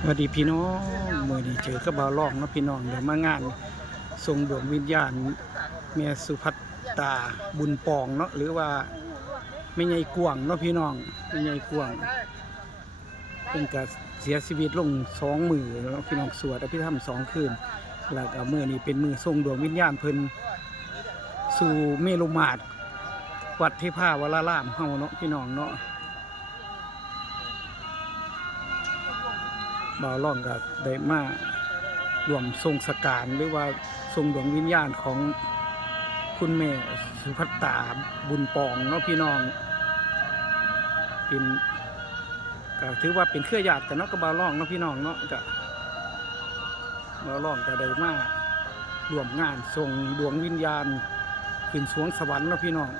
สวัสดีพี่น้องเมื่อนี้เจอกับบาวลองเนาะพี่น้องเดี๋ยวมางานทรงดวงวิญญาณเมียสุภัตตาบุญปองเนาะหรือว่าไม่ใหญ่กวงเนาะพี่น้องไม่ใหญ่กวงเป็นกเสียชีวิตลงสองมือแล้วพี่น้องสวดอภิธรรมสองคืนแล้วก็เมื่อนี้เป็นมือทรงดวงวิญญาณเพิ่นสู่เมรุมาตวัดเทพาวรารามเฮาเนาะพี่น้องเนาะ บ่าวล่องก็ได้มารวมทรงสการหรือว่าทรงดวงวิญญาณของคุณแม่สุภัตตาบุญปองเนาะพี่น้องเป็นก็ถือว่าเป็นเครือญาติกันเนาะกับบ่าวล่องเนาะพี่น้องเนาะก็บ่าวล่องก็ได้มารวมงานทรงดวงวิญญาณขึ้นสวงสวรรค์เนาะพี่น้อง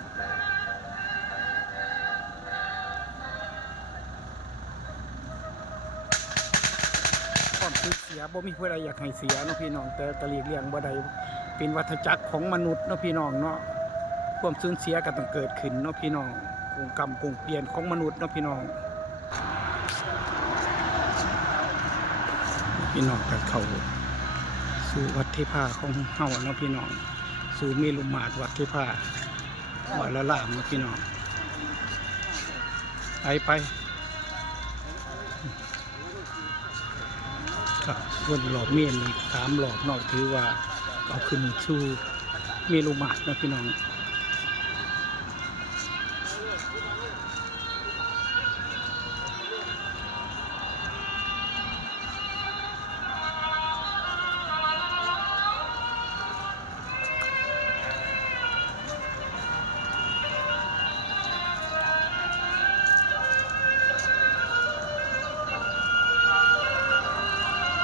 ความสูญเสียบ่มีผู้ใดอยากให้เสียเนาะพี่น้องแต่ตะลีกเลี่ยงบ่ได้เป็นวัฏจักรของมนุษย์เนาะพี่น้องเนาะความสูญเสียก็ต้องเกิดขึ้นเนาะพี่น้องกงกรรมกงเปลี่ยนของมนุษย์เนาะพี่น้อง พี่น้องกันเขาสู่วัดเทพาของเฮาเนาะพี่น้องสู่เมรุมาตรวัดเทพาวัดละลามเนาะพี่น้องไปไป ครับวนหลอบเมียนอีกสามหลอบนอกถือว่าเอาขึ้นชูเมลุมาตรนะพี่น้อง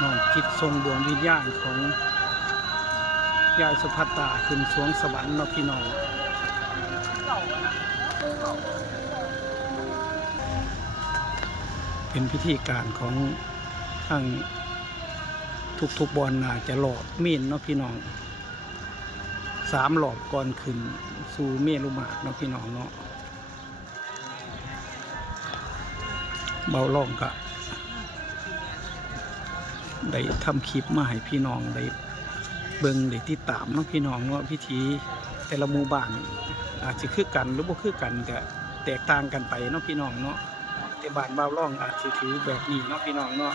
น้องคิดทรงดวงวิญญาณของยายสุภัตตาขึ้นสวงสวรรค์เนาะพี่น้องเป็นพิธีการของทางทุกๆบอลน่าจะหลอดเมนเนาะพี่น้องสามหลอดก่อนขึ้นสู่เมรุมาตรเนาะพี่น้องเนาะเบาล่องกะ ได้ทำคลิปมาให้พี่น้องได้เบิ่งได้ติดตามเนาะพี่น้องเนาะพิธีแต่ละหมู่บ้านอาจจะคือกันหรือบ่คือกันก็แตกต่างกันไปเนาะพี่น้องเนาะแต่บ้านบ้าวร่องอาจจะถือแบบนี้เนาะพี่น้องเนาะ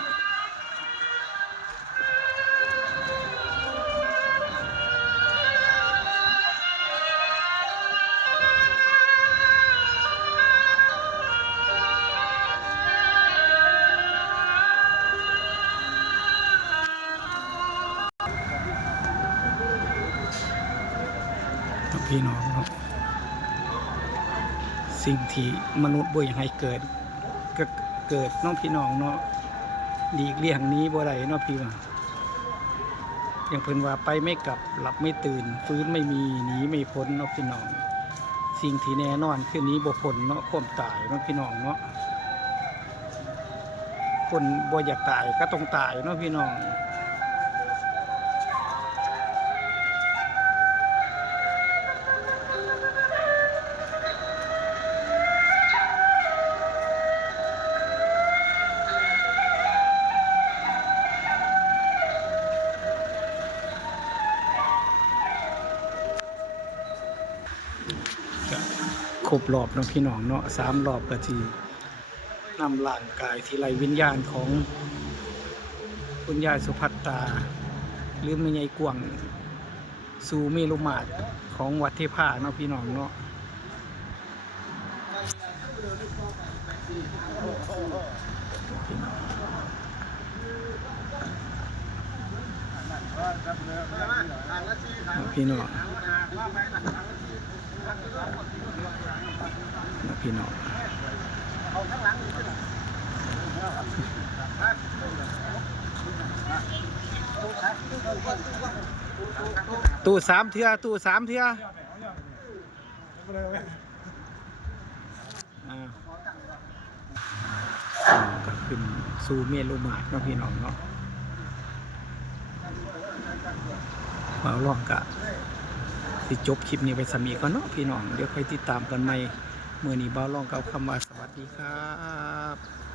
เนาะพี่น้องเนาะสิ่งที่มนุษย์บ่อยให้เกิด ก็เกิดน้องพี่น้องเนาะหลีกเลี่ยงนี้บ่ได้เนาะพี่ว่าอย่างเพิ่นว่าไปไม่กลับหลับไม่ตื่น ฟื้นไม่มีหนีไม่พ้นเนาะพี่น้อง สิ่งที่แน่นอนคือหนี้บ่พ้นเนาะความตายเนาะพี่น้องเนาะคนบ่อยากตายก็ต้องตายเนาะพี่น้อง ครบรอบเนาะพี่น้องเนาะสามรอบก็ทีนำร่างกายที่ไรวิญญาณของคุณยายสุภัตตา หรือแม่ใหญ่กวางสู่เมรุมาตของวัดเทพาเนาะพี่น้องเนาะพี่น้องเนาะ พี่น้องตู้สามเทือตู้สามเทือก็ขึ้นสู่เมรุมาตรเนาะพี่น้องเนาะมาล่องกะ สิจบคลิปนี้ไปสามีก่อนเนาะพี่น้อง เดี๋ยวค่อยติดตามกันใหม่เมื่อนี้บ้าลองกับคำว่าสวัสดีครับ